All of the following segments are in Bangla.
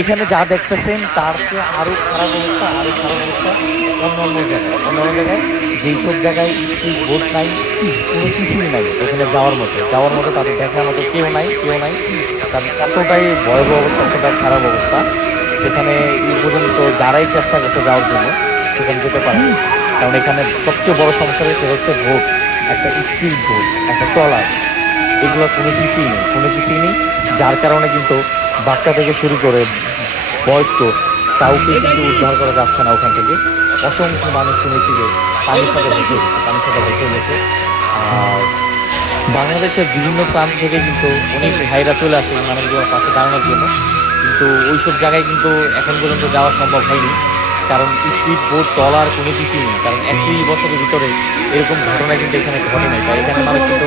এখানে যা দেখতেছেন তার চেয়ে আরো খারাপ অবস্থা, আরো খারাপ অবস্থা অন্য অন্য জায়গায় যেই সব জায়গায় স্পিড বোট নাই, কোনো কিছুই নাই এখানে যাওয়ার মতো তাদের দেখার মতো কেউ নাই। তাদের এতটাই ভয়াবহ অবস্থা, এতটাই খারাপ অবস্থা। সেখানে এই পর্যন্ত যারাই চেষ্টা করছে যাওয়ার জন্য সেখানে যেতে পারে, কারণ এখানে সবচেয়ে বড় সমস্যা সেটা হচ্ছে বোট, একটা স্পিড বোট, একটা ট্রলার, এগুলো কোনো কিছুই নেই। যার কারণে কিন্তু বাচ্চা থেকে শুরু করে বয়স্ক কাউকে কিন্তু উদ্ধার করা যাচ্ছে না ওখান থেকে। অসংখ্য মানুষ শুনেছি যে পানির সাথে ভেসে গেছে। আর বাংলাদেশের বিভিন্ন প্রান্ত থেকে কিন্তু অনেক ভাইরা চলে আসে এই মানুষগুলোর পাশে দাঁড়ানোর জন্য, কিন্তু ওইসব জায়গায় কিন্তু এখন পর্যন্ত যাওয়া সম্ভব হয়নি, কারণ স্পিড বোট ট্রলার কোনো কিছুই নেই। কারণ 31 বছরের ভিতরে এরকম ঘটনা কিন্তু এখানে ঘটে নাই, তাই এখানে মানুষ কিন্তু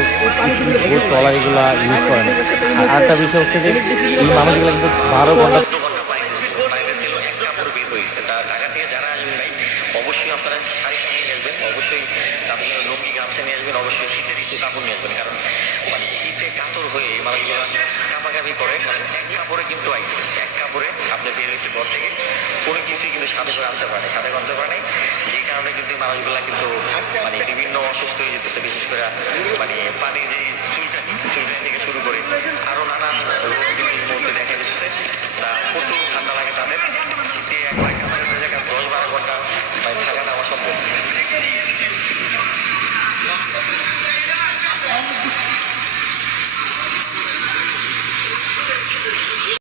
স্পিড বোট ট্রলার এগুলা ইউজ করে না। আর আরেকটা বিষয় হচ্ছে যে এই মানুষগুলো কিন্তু 12 ঘন্টা ঢাকা থেকে যারা আসবেন ভাই অবশ্যই আপনারা শাড়ি নিয়ে আসবেন, অবশ্যই তাদের লুঙ্গি গামছা নিয়ে আসবেন, অবশ্যই শীতের একটু কাপড় নিয়ে আসবেন, কারণ মানে শীতে কাতর হয়ে এই মানুষগুলো কাপাকাপি করে, কারণ এক কাপড়ে কিন্তু আইসে, এক কাপড়ে আপনি বের হয়েছে ঘর থেকে কোনো কিছুই কিন্তু সাথে করে আনতে পারে, যে কারণে কিন্তু মানুষগুলা কিন্তু মানে বিভিন্ন অসুস্থ হয়ে যেতেছে, বিশেষ করে মানে পানির যে চুলকানি থেকে শুরু করে আরো নানান রোগ কিন্তু এই মুহূর্তে দেখা যাচ্ছে। প্রচুর ঠান্ডা লাগে তাদের।